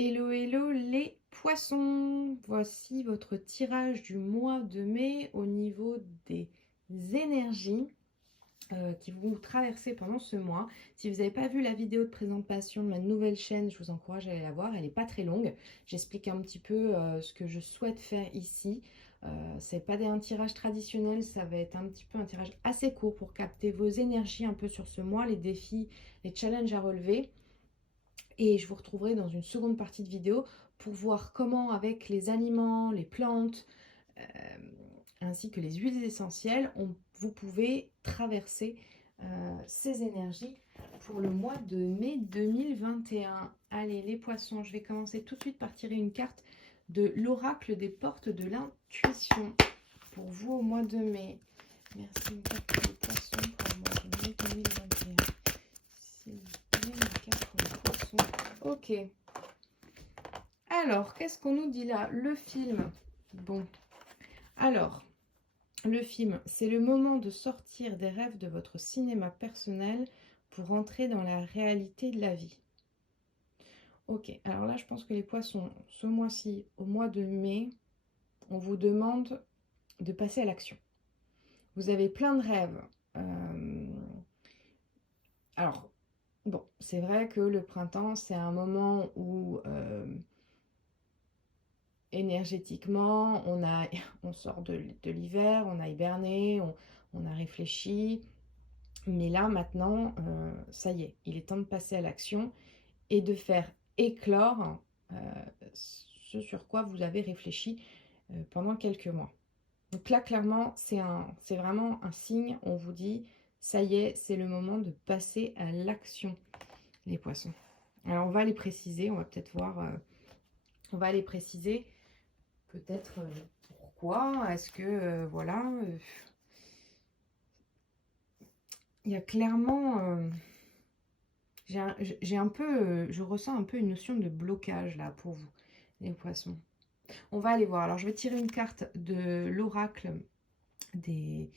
Hello, hello les poissons! Voici votre tirage du mois de mai au niveau des énergies qui vont vous traverser pendant ce mois. Si vous n'avez pas vu la vidéo de présentation de ma nouvelle chaîne, je vous encourage à aller la voir. Elle n'est pas très longue. J'explique un petit peu ce que je souhaite faire ici. C'est pas un tirage traditionnel, ça va être un petit peu un tirage assez court pour capter vos énergies un peu sur ce mois, les défis, les challenges à relever. Et je vous retrouverai dans une seconde partie de vidéo pour voir comment avec les aliments, les plantes, euh, ainsi que les huiles essentielles, vous pouvez traverser ces énergies pour le mois de mai 2021. Allez les poissons, je vais commencer tout de suite par tirer une carte de l'oracle des portes de l'intuition pour vous au mois de mai. Merci une carte pour les poissons pour le mois de mai 2021. S'il vous plaît, une carte pour les poissons. Ok. Alors, qu'est-ce qu'on nous dit là? Le film. Bon. Alors, le film, c'est le moment de sortir des rêves de votre cinéma personnel pour entrer dans la réalité de la vie. Ok. Alors là, je pense que les poissons, ce mois-ci, au mois de mai, on vous demande de passer à l'action. Vous avez plein de rêves. Alors, bon, c'est vrai que le printemps, c'est un moment où énergétiquement, on sort de l'hiver, on a hiberné, on a réfléchi. Mais là, maintenant, ça y est, il est temps de passer à l'action et de faire éclore ce sur quoi vous avez réfléchi pendant quelques mois. Donc là, clairement, c'est vraiment un signe. On vous dit, ça y est, c'est le moment de passer à l'action, les poissons. Alors, on va les préciser. On va peut-être voir. On va les préciser. Peut-être pourquoi. Est-ce que, voilà. Il y a clairement. J'ai un peu. Je ressens un peu une notion de blocage là pour vous, les poissons. On va aller voir. Alors, je vais tirer une carte de l'oracle de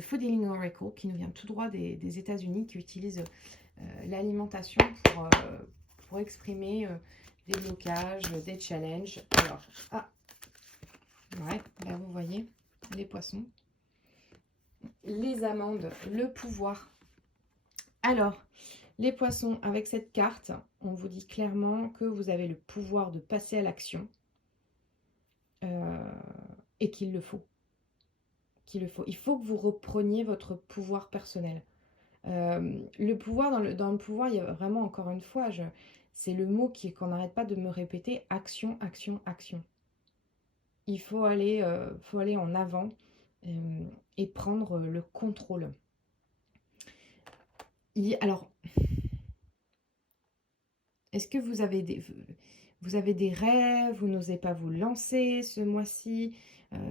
Food Healing Oracle qui nous vient tout droit des États-Unis, qui utilise l'alimentation pour exprimer des blocages, des challenges. Alors, ouais, là vous voyez, les poissons, les amandes, le pouvoir. Alors, les poissons, avec cette carte, on vous dit clairement que vous avez le pouvoir de passer à l'action et qu'il le faut. Il faut que vous repreniez votre pouvoir personnel. Le pouvoir, dans le pouvoir, il y a vraiment, encore une fois, c'est le mot qu'on n'arrête pas de me répéter, action, action, action. Il faut aller en avant et prendre le contrôle. Alors, est-ce que vous avez des rêves, vous n'osez pas vous lancer ce mois-ci?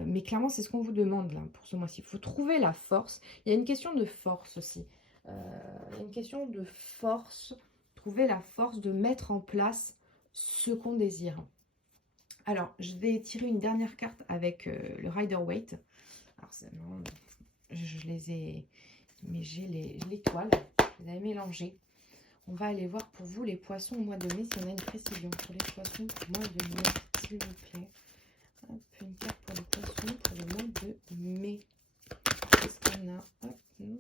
Mais clairement, c'est ce qu'on vous demande là pour ce mois-ci. Il faut trouver la force. Il y a une question de force aussi. Il y a une question de force. Trouver la force de mettre en place ce qu'on désire. Alors, je vais tirer une dernière carte avec le Rider-Waite. Alors, je les ai... Mais j'ai l'étoile. Je les ai mélangées. On va aller voir pour vous les poissons au mois de mai, si on a une précision pour les poissons au mois de mai, s'il vous plaît. Hop, une carte pour les poissons pour le mois de mai. Qu'est-ce qu'on a? Hop, une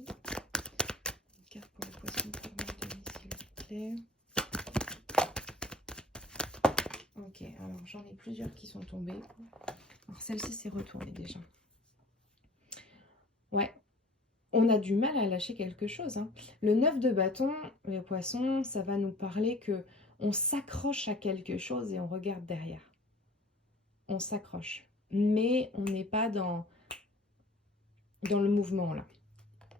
carte pour les poissons pour le mois de mai, s'il vous plaît. Ok, alors j'en ai plusieurs qui sont tombées. Alors celle-ci s'est retournée déjà. Ouais, on a du mal à lâcher quelque chose. Hein. Le 9 de bâton, les poissons, ça va nous parler que on s'accroche à quelque chose et on regarde derrière. On s'accroche. Mais on n'est pas dans le mouvement là.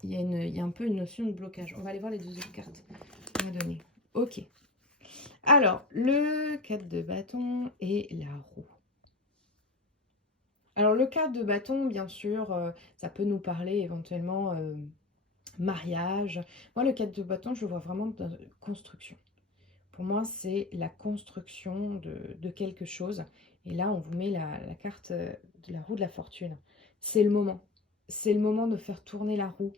Il y a un peu une notion de blocage. On va aller voir les deux autres cartes qu'on m'a données. Ok. Alors, le 4 de bâton et la roue. Alors, le 4 de bâton, bien sûr, ça peut nous parler éventuellement mariage. Moi, le 4 de bâton, je le vois vraiment dans construction. Pour moi, c'est la construction de quelque chose. Et là, on vous met la carte de la roue de la fortune. C'est le moment. C'est le moment de faire tourner la roue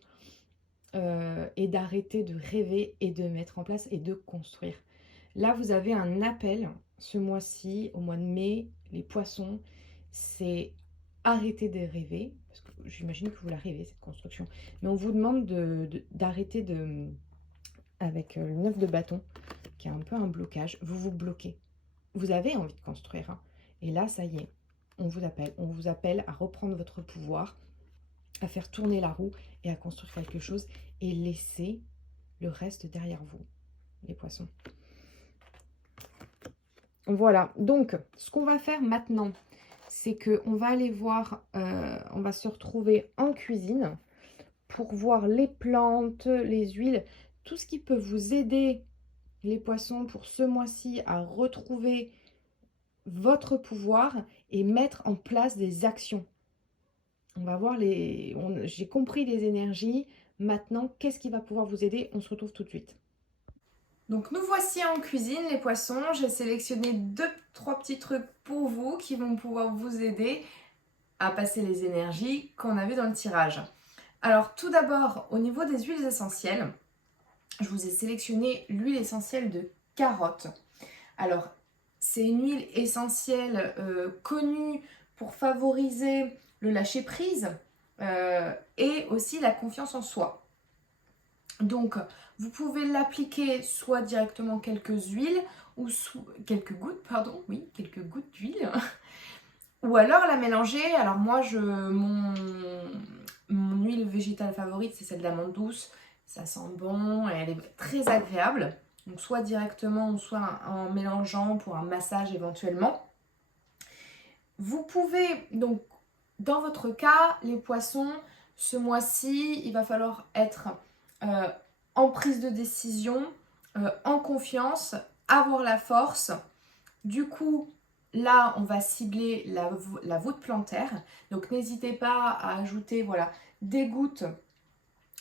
et d'arrêter de rêver et de mettre en place et de construire. Là, vous avez un appel ce mois-ci, au mois de mai, les poissons, c'est arrêter de rêver, parce que j'imagine que vous la rêvez, cette construction, mais on vous demande d'arrêter avec le 9 de bâton, qui est un peu un blocage, vous vous bloquez. Vous avez envie de construire, hein, et là, ça y est, on vous appelle à reprendre votre pouvoir, à faire tourner la roue et à construire quelque chose et laisser le reste derrière vous, les poissons. Voilà, donc ce qu'on va faire maintenant, c'est qu'on va aller voir, on va se retrouver en cuisine pour voir les plantes, les huiles, tout ce qui peut vous aider, les poissons, pour ce mois-ci à retrouver votre pouvoir et mettre en place des actions. On va voir j'ai compris les énergies. Maintenant, qu'est-ce qui va pouvoir vous aider? On se retrouve tout de suite. Donc nous voici en cuisine, les poissons. J'ai sélectionné 2-3 petits trucs pour vous qui vont pouvoir vous aider à passer les énergies qu'on avait dans le tirage. Alors tout d'abord, au niveau des huiles essentielles, je vous ai sélectionné l'huile essentielle de carotte. Alors, c'est une huile essentielle connue pour favoriser le lâcher-prise et aussi la confiance en soi. Donc, vous pouvez l'appliquer soit directement quelques huiles ou quelques gouttes, pardon, oui, quelques gouttes d'huile, ou alors la mélanger. Alors moi, mon huile végétale favorite, c'est celle d'amande douce. Ça sent bon et elle est très agréable. Donc soit directement ou soit en mélangeant pour un massage éventuellement. Vous pouvez donc, dans votre cas, les poissons, ce mois-ci, il va falloir être en prise de décision, en confiance, avoir la force. Du coup, là, on va cibler la voûte plantaire. Donc, n'hésitez pas à ajouter voilà, des gouttes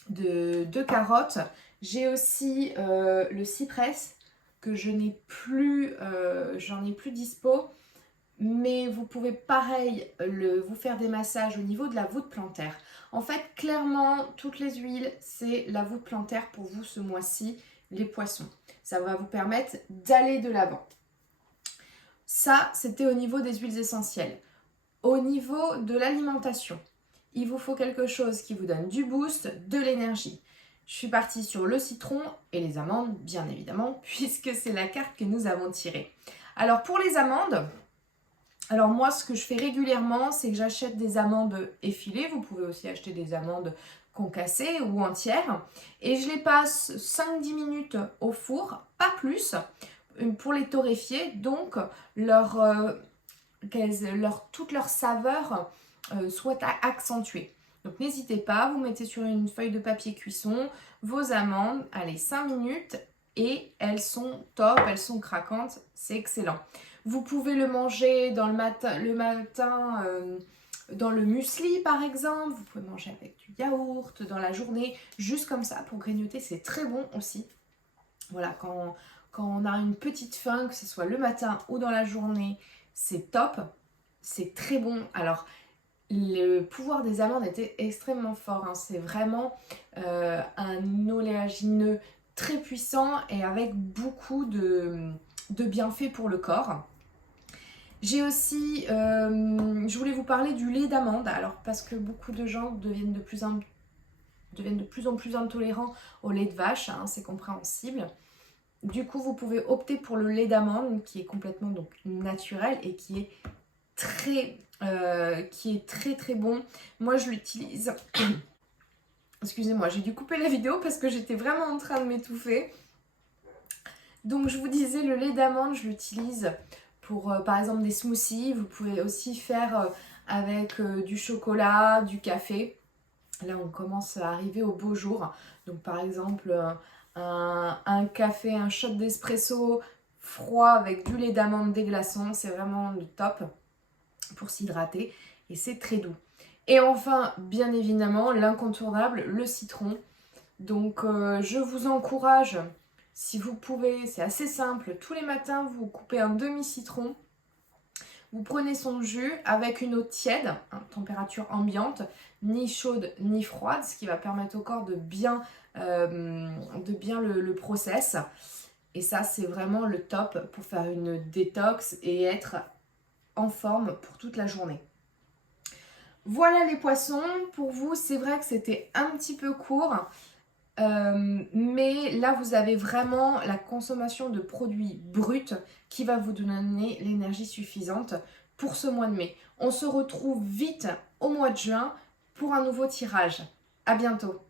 de carottes. J'ai aussi le cypress que j'en ai plus dispo. Mais vous pouvez pareil vous faire des massages au niveau de la voûte plantaire. En fait, clairement, toutes les huiles, c'est la voûte plantaire pour vous ce mois-ci, les poissons. Ça va vous permettre d'aller de l'avant. Ça, c'était au niveau des huiles essentielles. Au niveau de l'alimentation, il vous faut quelque chose qui vous donne du boost, de l'énergie. Je suis partie sur le citron et les amandes, bien évidemment, puisque c'est la carte que nous avons tirée. Alors pour les amandes, alors moi, ce que je fais régulièrement, c'est que j'achète des amandes effilées. Vous pouvez aussi acheter des amandes concassées ou entières. Et je les passe 5-10 minutes au four, pas plus, pour les torréfier. Donc, toute leur saveur soit accentuée. Donc, n'hésitez pas, vous mettez sur une feuille de papier cuisson vos amandes, allez, 5 minutes et elles sont top, elles sont craquantes, c'est excellent. Vous pouvez le manger dans le matin dans le muesli par exemple. Vous pouvez manger avec du yaourt dans la journée, juste comme ça pour grignoter, c'est très bon aussi. Voilà, quand on a une petite faim, que ce soit le matin ou dans la journée, c'est top, c'est très bon. Alors, le pouvoir des amandes était extrêmement fort, hein. C'est vraiment un oléagineux très puissant et avec beaucoup de bienfaits pour le corps. J'ai aussi, je voulais vous parler du lait d'amande, alors parce que beaucoup de gens deviennent de plus en plus intolérants au lait de vache, hein, c'est compréhensible. Du coup, vous pouvez opter pour le lait d'amande qui est complètement donc naturel et qui est très très bon. Moi, je l'utilise. Excusez-moi, j'ai dû couper la vidéo parce que j'étais vraiment en train de m'étouffer. Donc, je vous disais, le lait d'amande, je l'utilise pour, par exemple, des smoothies. Vous pouvez aussi faire avec du chocolat, du café. Là, on commence à arriver au beau jour. Donc, par exemple, un café, un shot d'espresso froid avec du lait d'amande déglaçant. C'est vraiment le top pour s'hydrater. Et c'est très doux. Et enfin, bien évidemment, l'incontournable, le citron. Donc, je vous encourage, si vous pouvez, c'est assez simple. Tous les matins, vous coupez un demi-citron. Vous prenez son jus avec une eau tiède, hein, température ambiante, ni chaude ni froide, ce qui va permettre au corps de bien le process. Et ça, c'est vraiment le top pour faire une détox et être en forme pour toute la journée. Voilà les poissons, pour vous c'est vrai que c'était un petit peu court, mais là vous avez vraiment la consommation de produits bruts qui va vous donner l'énergie suffisante pour ce mois de mai. On se retrouve vite au mois de juin pour un nouveau tirage. À bientôt.